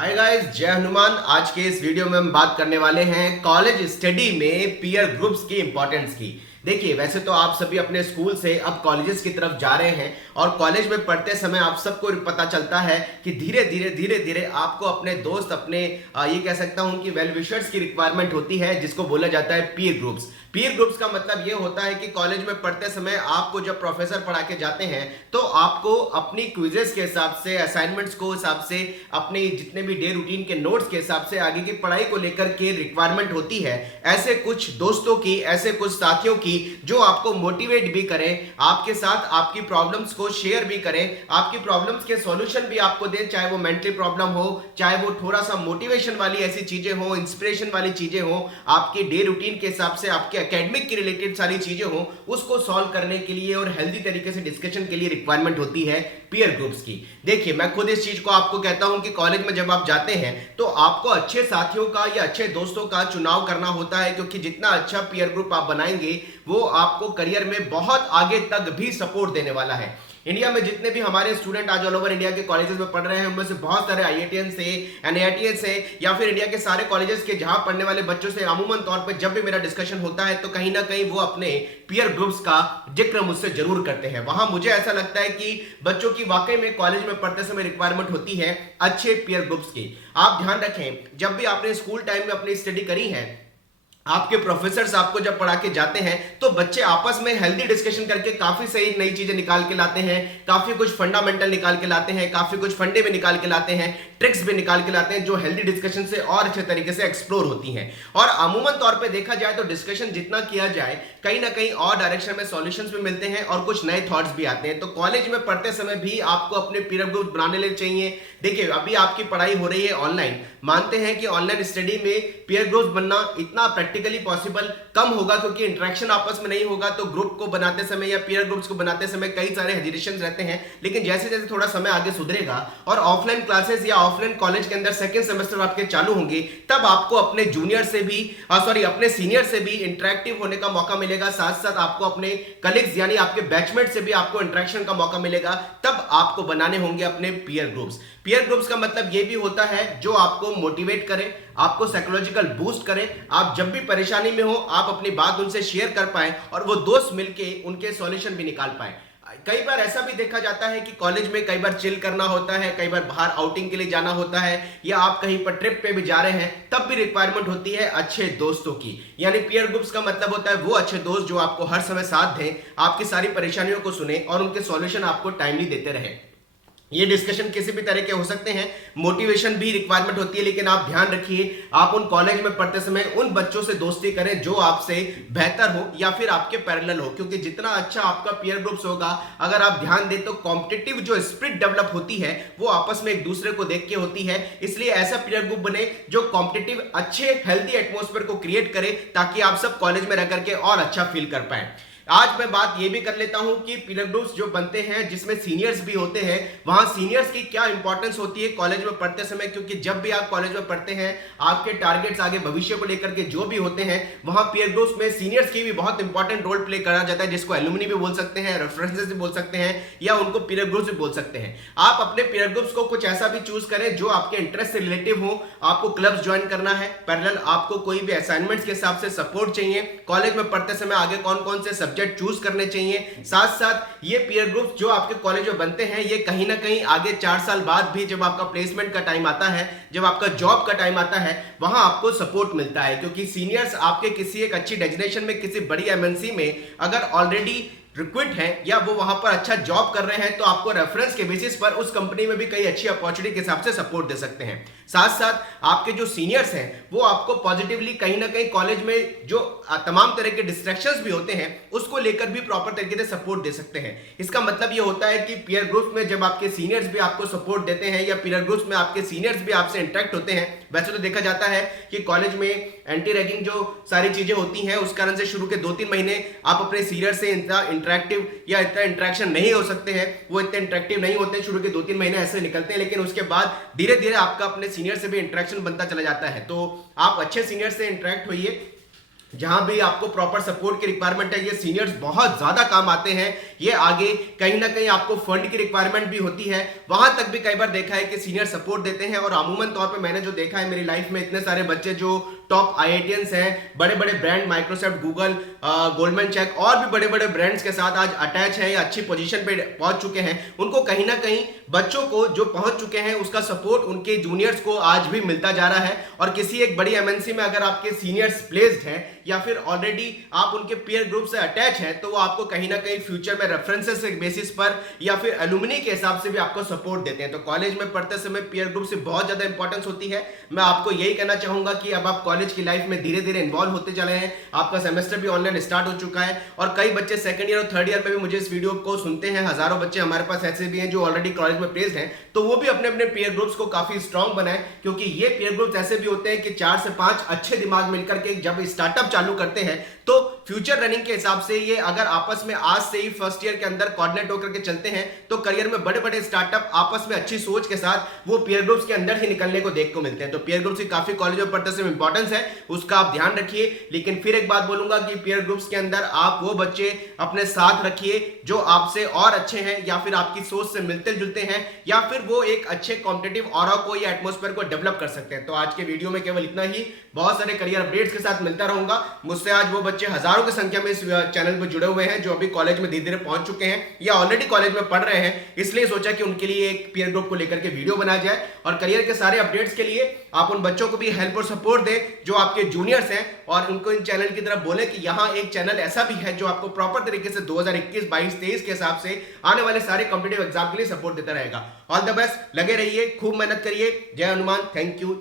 Hi guys, जय हनुमान। आज के इस वीडियो में हम बात करने वाले हैं कॉलेज स्टडी में पीयर ग्रुप्स की इंपॉर्टेंस की। देखिए, वैसे तो आप सभी अपने स्कूल से अब कॉलेजेस की तरफ जा रहे हैं और कॉलेज में पढ़ते समय आप सबको पता चलता है कि धीरे धीरे आपको अपने दोस्त, अपने ये कह सकता हूं कि वेल विशर्स की रिक्वायरमेंट होती है, जिसको बोला जाता है पीयर ग्रुप्स। पीयर ग्रुप्स का मतलब ये होता है कि कॉलेज में पढ़ते समय आपको जब प्रोफेसर पढ़ा के जाते हैं तो आपको अपनी क्विजेस के हिसाब से, असाइनमेंट्स को हिसाब से, अपने जितने भी डे रूटीन के नोट्स के हिसाब से आगे की पढ़ाई को लेकर के रिक्वायरमेंट होती है। ऐसे कुछ दोस्तों की, ऐसे कुछ साथियों की जो आपको मोटिवेट भी करें, आपके साथ आपकी प्रॉब्लम्स को शेयर भी करें, आपकी प्रॉब्लम्स के सॉल्यूशन भी आपको दें, चाहे वो मेंटली प्रॉब्लम हो, चाहे वो थोड़ा सा मोटिवेशन वाली ऐसी चीजें हो, इंस्पिरेशन वाली चीजें हो, आपके डे रूटीन के हिसाब से आपके एकेडमिक की रिलेटेड सारी चीजें हो, उसको सॉल्व करने के लिए और हेल्दी तरीके से डिस्कशन के लिए रिक्वायरमेंट होती है पीयर ग्रुप्स की। देखिए, मैं खुद इस चीज को आपको कहता हूं कि कॉलेज में जब आप जाते हैं तो आपको अच्छे साथियों का या अच्छे दोस्तों का चुनाव करना होता है, क्योंकि जितना अच्छा पीयर ग्रुप आप बनाएंगे वो आपको करियर में बहुत आगे तक भी सपोर्ट देने वाला है। इंडिया में जितने भी हमारे स्टूडेंट आज ऑल ओवर इंडिया के कॉलेजेस में पढ़ रहे हैं, उनमें से बहुत सारे आईआईटीएन से, एनआईटीएन से या फिर इंडिया के सारे कॉलेजेस के जहां पढ़ने वाले बच्चों से अमूमन तौर पे जब भी मेरा डिस्कशन होता है तो कहीं ना कहीं वो अपने पीयर ग्रुप्स का जिक्र मुझसे जरूर करते हैं। वहां मुझे ऐसा लगता है कि बच्चों की वाकई में कॉलेज में पढ़ते समय रिक्वायरमेंट होती है अच्छे पीयर ग्रुप्स की। आप ध्यान रखें, जब भी आपने स्कूल टाइम में अपनी स्टडी करी है, आपके प्रोफेसर आपको जब पढ़ा के जाते हैं तो बच्चे आपस में हेल्दी डिस्कशन करके काफी सही नई चीजें निकाल के लाते हैं, काफी कुछ फंडामेंटल निकाल के लाते हैं, काफी कुछ फंडे भी निकाल के लाते हैं, ट्रिक्स भी निकाल के लाते हैं, जो हेल्दी डिस्कशन से और अच्छे तरीके से एक्सप्लोर होती हैं। और अमूमन तौर पे देखा जाए तो डिस्कशन जितना किया जाए, कहीं ना कहीं और डायरेक्शन में सॉल्यूशंस भी मिलते हैं और कुछ नए थॉट्स भी आते हैं। तो कॉलेज में पढ़ते समय भी आपको अपने पीयर ग्रुप बनाने ले चाहिए। देखिए, अभी आपकी पढ़ाई हो रही है ऑनलाइन, मानते हैं कि ऑनलाइन स्टडी में पीयर ग्रुप बनना इतना प्रैक्टिकली पॉसिबल कम होगा, क्योंकि इंटरेक्शन आपस में नहीं होगा। तो ग्रुप को बनाते समय या पीयर ग्रुप्स को बनाते समय कई सारे हेजिटेशंस रहते हैं, लेकिन जैसे जैसे थोड़ा समय आगे सुधरेगा और ऑफलाइन क्लासेस या ऑफलाइन कॉलेज के अंदर सेकंड सेमेस्टर आपके चालू होंगे, तब आपको अपने जूनियर से भी अपने सीनियर से भी इंटरेक्टिव होने का मौका मिलेगा। साथ साथ आपको अपने कलीग्स यानी आपके बैचमेट से भी आपको इंटरेक्शन का मौका मिलेगा। तब आपको बनाने होंगे अपने पीयर ग्रुप्स। पीयर ग्रुप्स का मतलब यह भी होता है जो आपको मोटिवेट करें, आपको साइकोलॉजिकल बूस्ट करें। आप जब भी परेशानी में हो आप अपनी बात उनसे शेयर कर पाएं और वो दोस्त मिलके उनके सॉल्यूशन भी निकाल पाएं। कई बार ऐसा भी देखा जाता है कि कॉलेज में कई बार चिल करना होता है, कई बार बाहर आउटिंग के लिए जाना होता है, या आप कहीं पर ट्रिप पे भी जा रहे हैं, तब भी रिक्वायरमेंट होती है अच्छे दोस्तों की। यानी पीयर ग्रुप्स का मतलब होता है वो अच्छे दोस्त जो आपको हर समय साथ दें, आपकी सारी परेशानियों को सुने और उनके सॉल्यूशन आपको टाइमली देते रहे। ये डिस्कशन किसी भी तरह के हो सकते हैं, मोटिवेशन भी रिक्वायरमेंट होती है, लेकिन आप ध्यान रखिए, आप उन कॉलेज में पढ़ते समय उन बच्चों से दोस्ती करें जो आपसे बेहतर हो या फिर आपके पैरेलल हो, क्योंकि जितना अच्छा आपका पीयर ग्रुप्स होगा, अगर आप ध्यान दें तो कॉम्पिटिटिव जो स्पिरिट डेवलप होती है वो आपस में एक दूसरे को देख के होती है। इसलिए ऐसा पीयर ग्रुप बने जो कॉम्पिटिटिव अच्छे हेल्दी एटमॉस्फेयर को क्रिएट करे, ताकि आप सब कॉलेज में रह करके और अच्छा फील कर पाए। आज मैं बात ये भी कर लेता हूं कि पीयर ग्रुप्स जो बनते हैं जिसमें सीनियर्स भी होते हैं, वहां सीनियर्स की क्या इंपॉर्टेंस होती है कॉलेज में पढ़ते समय। क्योंकि जब भी आप कॉलेज में पढ़ते हैं, आपके टारगेट्स आगे भविष्य को लेकर के जो भी होते हैं, वहां पीयर ग्रुप्स में सीनियर्स की भी बहुत इंपॉर्टेंट रोल प्ले करा जाता है, जिसको एलुमनी भी बोल सकते हैं, रेफरेंसेस भी बोल सकते हैं, या उनको पीयर ग्रुप्स भी बोल सकते हैं। आप अपने पीयर ग्रुप्स को कुछ ऐसा भी चूज करें जो आपके इंटरेस्ट से रिलेटिव हो। आपको क्लब्स ज्वाइन करना है, पैरेलल आपको कोई भी असाइनमेंट्स के हिसाब से सपोर्ट चाहिए, कॉलेज में पढ़ते समय आगे कौन कौन से सब्जेक्ट चूज करने चाहिए। साथ साथ ये पीयर ग्रुप्स जो आपके कॉलेज में बनते हैं, ये कहीं ना कहीं आगे 4 साल बाद भी जब आपका प्लेसमेंट का टाइम आता है, जब आपका जॉब का टाइम आता है, वहां आपको सपोर्ट मिलता है। क्योंकि सीनियर्स आपके किसी एक अच्छी डेजिग्नेशन में, किसी बड़ी एमएनसी में अगर ऑलरेडी रिक्रूट हैं या वो वहां पर अच्छा जॉब कर रहे हैं, तो आपको रेफरेंस के बेसिस पर उस कंपनी में भी कई अच्छी अपॉर्चुनिटी के हिसाब से सपोर्ट दे सकते हैं। साथ साथ आपके जो सीनियर्स हैं वो आपको पॉजिटिवली कहीं ना कहीं कॉलेज में जो तमाम तरह के डिस्ट्रैक्शंस भी होते हैं उसको लेकर भी प्रॉपर तरीके से सपोर्ट दे सकते हैं। इसका मतलब ये होता है कि पीयर ग्रुप में जब आपके सीनियर्स भी आपको सपोर्ट देते हैं या पीयर ग्रुप्स में आपके सीनियर्स भी आपसे इंटरेक्ट होते हैं, वैसे तो देखा जाता है कि कॉलेज में एंटी रैगिंग जो सारी चीजें होती हैं उस कारण से शुरू के 2-3 महीने आप अपने सीनियर से इतना इंटरेक्टिव या इतना इंटरेक्शन नहीं हो सकते हैं, वो इतने इंटरेक्टिव नहीं होते, शुरू के 2-3 महीने ऐसे निकलते हैं, लेकिन उसके बाद धीरे धीरे आपका अपने सीनियर से भी इंटरेक्शन बनता चला जाता है। तो आप अच्छे सीनियर से इंटरेक्ट होइए, जहां भी आपको प्रॉपर सपोर्ट की रिक्वायरमेंट है, ये सीनियर्स बहुत ज्यादा काम आते हैं। ये आगे कहीं ना कहीं आपको फंड की रिक्वायरमेंट भी होती है, वहां तक भी कई बार देखा है कि सीनियर सपोर्ट देते हैं। और अमूमन तौर पे मैंने जो देखा है मेरी लाइफ में, इतने सारे बच्चे जो टॉप आईआईटियंस हैं, बड़े बड़े brand Microsoft, Google, Goldman Sachs और भी बड़े बड़े ब्रांड्स के साथ आज अटैच है या अच्छी पोजीशन पे पहुंच चुके हैं, उनको कहीं ना कहीं बच्चों को जो पहुंच चुके हैं उसका सपोर्ट उनके जूनियर्स को आज भी मिलता जा रहा है। और किसी एक बड़ी एमएनसी में अगर आपके सीनियर्स प्लेस्ड हैं या फिर ऑलरेडी आप उनके पीयर ग्रुप से अटैच है, तो वो आपको कहीं ना कहीं फ्यूचर में रेफरेंसेस के बेसिस पर या फिर एलुमनी के हिसाब से भी आपको सपोर्ट देते हैं। तो कॉलेज में पढ़ते समय पीयर ग्रुप से बहुत ज्यादा इंपॉर्टेंस होती है। मैं आपको यही कहना चाहूंगा कि अब आप कॉलेज की लाइफ में धीरे धीरे इन्वॉल्व होते चले हैं, आपका सेमेस्टर भी ऑनलाइन स्टार्ट हो चुका है और कई बच्चे सेकंड ईयर और थर्ड ईयर में भी मुझे इस वीडियो को सुनते हैं। हजारों बच्चे हमारे पास ऐसे भी हैं जो ऑलरेडी कॉलेज में प्लेस्ड हैं, तो वो भी अपने अपने पीयर ग्रुप्स को काफी स्ट्रांग बनाए, क्योंकि ये पीयर ग्रुप्स ऐसे भी होते हैं कि 4 से 5 अच्छे दिमाग मिलकर के जब स्टार्टअप चालू करते हैं तो फ्यूचर रनिंग के हिसाब से ये अगर आपस में आज से ही फर्स्ट ईयर के अंदर कोऑर्डिनेट होकर के चलते हैं तो करियर में बड़े बड़े स्टार्टअप आपस में अच्छी सोच के साथ वो पीयर ग्रुप्स के अंदर ही निकलने को देख को मिलते हैं। तो पीयर ग्रुप्स की काफी कॉलेजों में पढ़ते समय इंपॉर्टेंस है, उसका आप ध्यान रखिए। लेकिन फिर एक बात बोलूंगा कि पीयर ग्रुप्स के अंदर आप वो बच्चे अपने साथ रखिए जो आपसे और अच्छे हैं या फिर आपकी सोच से मिलते जुलते हैं या फिर वो एक अच्छे कॉम्पिटिटिव ऑरा को या एटमॉस्फेयर को डेवलप कर सकते हैं। तो आज के वीडियो में केवल इतना ही, बहुत सारे करियर अपडेट्स के साथ मिलता रहूंगा। मुझसे आज वो बच्चे हजारों की संख्या में इस चैनल पर जुड़े हुए हैं जो अभी कॉलेज में धीरे धीरे पहुंच चुके हैं या ऑलरेडी कॉलेज में पढ़ रहे हैं, इसलिए सोचा कि उनके लिए एक पीयर ग्रुप को लेकर के वीडियो बनाया जाए। और करियर के सारे अपडेट्स के लिए आप उन बच्चों को भी हेल्प और सपोर्ट दें जो आपके जूनियर्स हैं और उनको इन चैनल की तरफ बोले कि यहाँ एक चैनल ऐसा भी है जो आपको प्रॉपर तरीके से 2021, 22, 23 के हिसाब से आने वाले सारे कॉम्पिटिटिव एग्जाम के लिए सपोर्ट देता रहेगा। ऑल द बेस्ट, लगे रहिए, खूब मेहनत करिए। जय हनुमान। Thank you.